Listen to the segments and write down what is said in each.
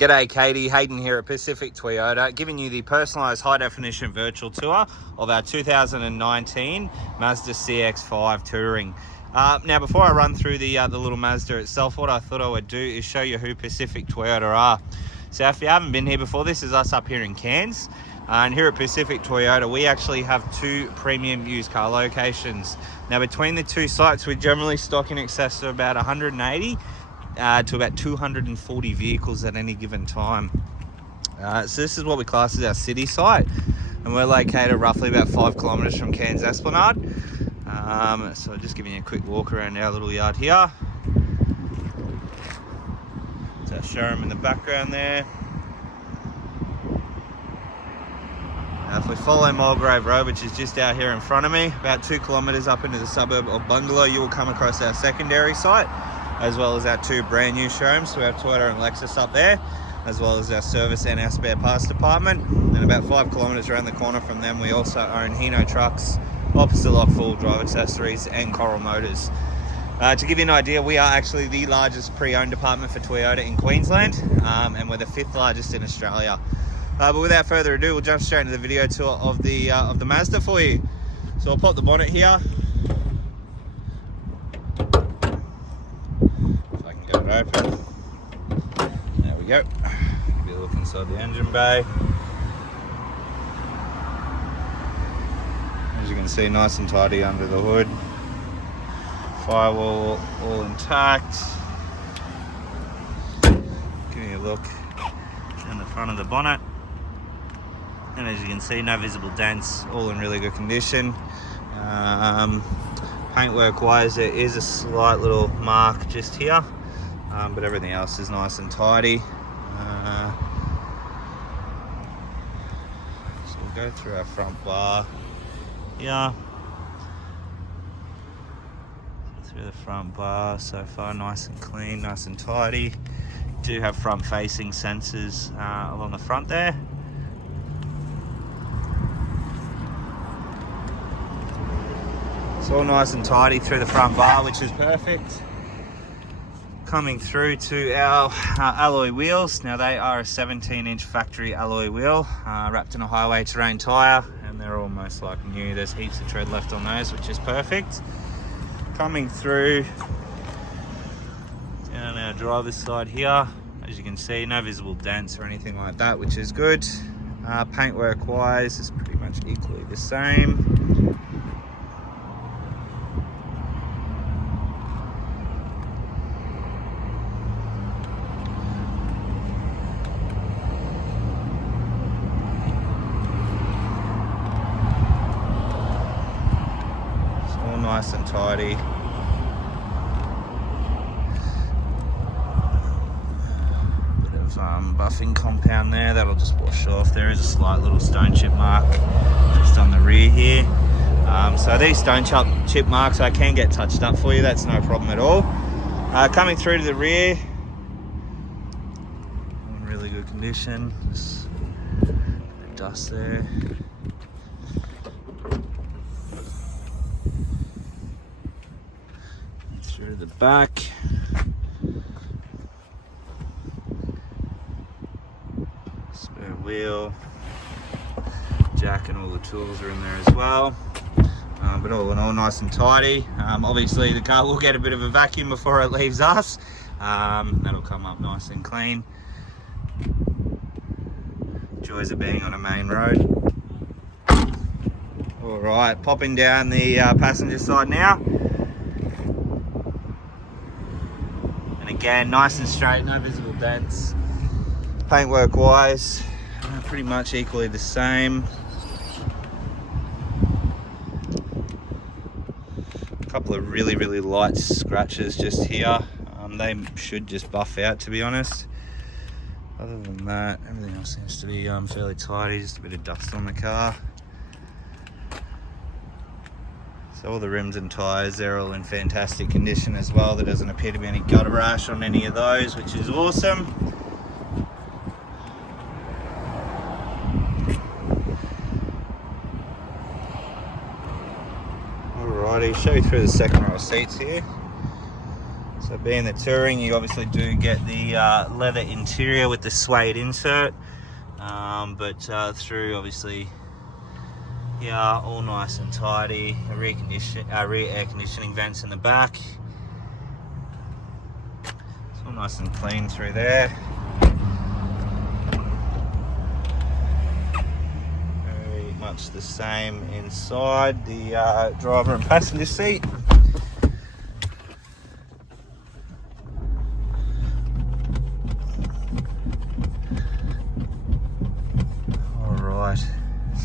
G'day Katie, Hayden here at Pacific Toyota, giving you the personalised high-definition virtual tour of our 2019 Mazda Cx-5 Touring. Now, before I run through the little Mazda itself, what I thought I would do is show you who Pacific Toyota are. So if you haven't been here before, this is us up here in Cairns. And here at Pacific Toyota, we actually have two premium used car locations. Now, between the two sites, we generally stock in excess of about 180 to about 240 vehicles at any given time. So this is what we class as our city site, and we're located roughly about 5 kilometres from Cairns Esplanade. So just giving you a quick walk around our little yard here. It's our showroom in the background there. If we follow Mulgrave Road, which is just out here in front of me, about 2 kilometres up into the suburb of Bungalow, you will come across our secondary site, as well as our two brand new showrooms. So we have Toyota and Lexus up there, as well as our service and our spare parts department. And about 5 kilometres around the corner from them, we also own Hino Trucks, Opposite Lock Full Drive Accessories, and Coral Motors. To give you an idea, we are actually the largest pre-owned department for Toyota in Queensland, and we're the 5th largest in Australia. But without further ado, we'll jump straight into the video tour of the Mazda for you. So I'll pop the bonnet here. If I can get it open. There we go. Give you a look inside the engine bay. As you can see, nice and tidy under the hood. Firewall all intact. Give you a look in the front of the bonnet. And as you can see, no visible dents, all in really good condition. Paintwork wise, there is a slight little mark just here, but everything else is nice and tidy. So we'll go through our front bar here. Through the front bar, so far nice and clean, nice and tidy. Do have front facing sensors along the front there. It's all nice and tidy through the front bar, which is perfect. Coming through to our alloy wheels. Now they are a 17-inch factory alloy wheel, wrapped in a highway terrain tyre, and they're almost like new. There's heaps of tread left on those, which is perfect. Coming through down our driver's side here, as you can see, no visible dents or anything like that, which is good. Paintwork wise, it's pretty much equally the same. Nice and tidy. Bit of buffing compound there, that'll just wash off. There is a slight little stone chip mark just on the rear here. So these stone chip marks I can get touched up for you, that's no problem at all. Coming through to the rear, in really good condition. Just a bit of dust there. Through the back, spare wheel, jack and all the tools are in there as well, but all in all nice and tidy. Obviously the car will get a bit of a vacuum before it leaves us. That'll come up nice and clean. Joys of being on a main road. Alright, popping down the passenger side now. Again, nice and straight, no visible dents. Paintwork wise, pretty much equally the same. A couple of really light scratches just here. They should just buff out, to be honest. Other than that, everything else seems to be fairly tidy, just a bit of dust on the car. So all the rims and tyres, they're all in fantastic condition as well. There doesn't appear to be any gutter rash on any of those, which is awesome. Alrighty, show you through the second row of seats here. So So being the Touring, you obviously do get the leather interior with the suede insert, but through obviously here, all nice and tidy. Rear air conditioning vents in the back. It's all nice and clean through there. Very much the same inside the driver and passenger seat.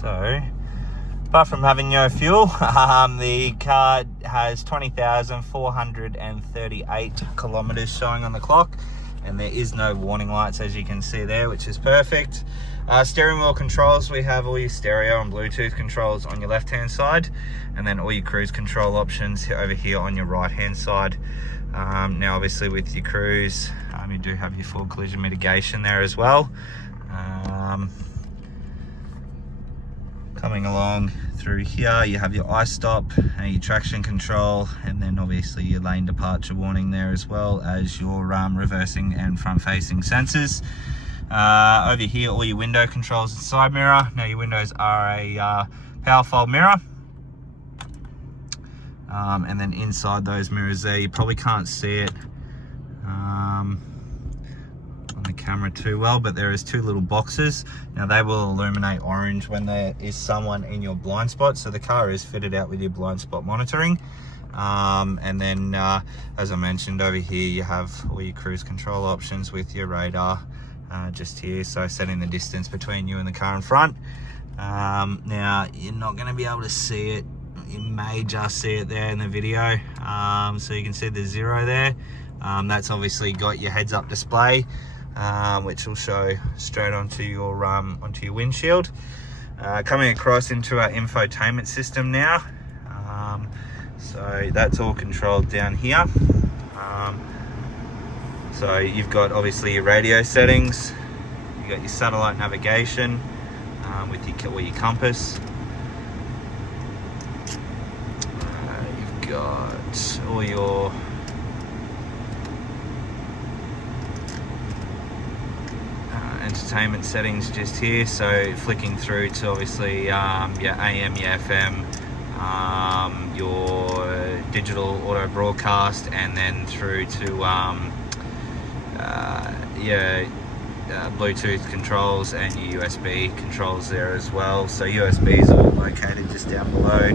So, apart from having no fuel, the car has 20,438 kilometers showing on the clock, and there is no warning lights, as you can see there, which is perfect. Steering wheel controls, we have all your stereo and Bluetooth controls on your left hand side, and then all your cruise control options over here on your right hand side. Now obviously with your cruise, you do have your full collision mitigation there as well. Coming along through here, you have your iStop and your traction control, and then obviously your lane departure warning there, as well as your reversing and front facing sensors. Over here, all your window controls and side mirror. Now your windows are a power fold mirror, and then inside those mirrors there, you probably can't see it on the camera too well, but there is two little boxes. Now they will illuminate orange when there is someone in your blind spot, so the car is fitted out with your blind spot monitoring. And then as I mentioned, over here you have all your cruise control options with your radar just here, so setting the distance between you and the car in front. Now you're not going to be able to see it, you may just see it there in the video, so you can see the 0 there. That's obviously got your heads up display, which will show straight onto your windshield. Coming across into our infotainment system now, so that's all controlled down here. So you've got obviously your radio settings, you've got your satellite navigation with your compass. You've got all your entertainment settings just here, so flicking through to obviously your AM, your FM, your digital auto broadcast, and then through to your Bluetooth controls and your USB controls there as well. So USBs are located just down below.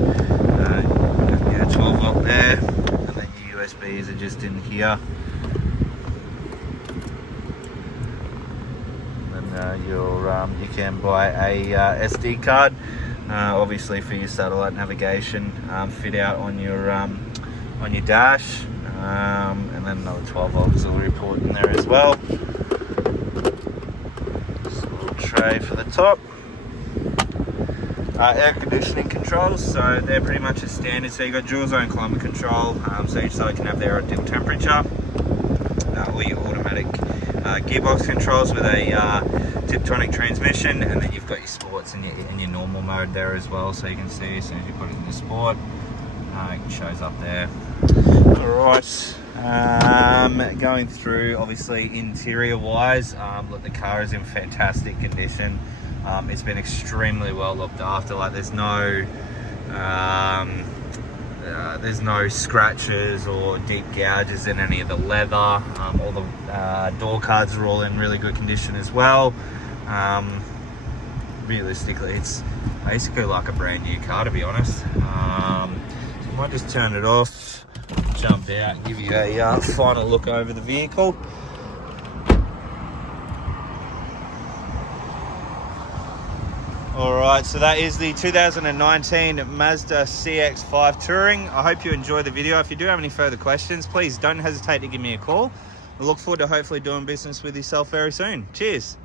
12 volt there, and then your USBs are just in here. You can buy a SD card, obviously for your satellite navigation, fit out on your dash, and then another 12 volt auxiliary port in there as well. Just a little tray for the top. Air conditioning controls, so they're pretty much as standard. So you've got dual zone climate control, so each side can have their ideal temperature. All your automatic gearbox controls with a Tiptronic transmission, and then you've got your sports and your normal mode there as well. So you can see as soon as you put it in the sport, it shows up there. Alright, going through obviously interior wise, look, the car is in fantastic condition. It's been extremely well looked after. Like there's no scratches or deep gouges in any of the leather. All the door cards are all in really good condition as well. Realistically, it's basically like a brand new car, to be honest. So I might just turn it off, jump out, and give you a final look over the vehicle. Alright, so that is the 2019 Mazda Cx-5 Touring. I hope you enjoyed the video. If you do have any further questions, please don't hesitate to give me a call. I look forward to hopefully doing business with yourself very soon. Cheers.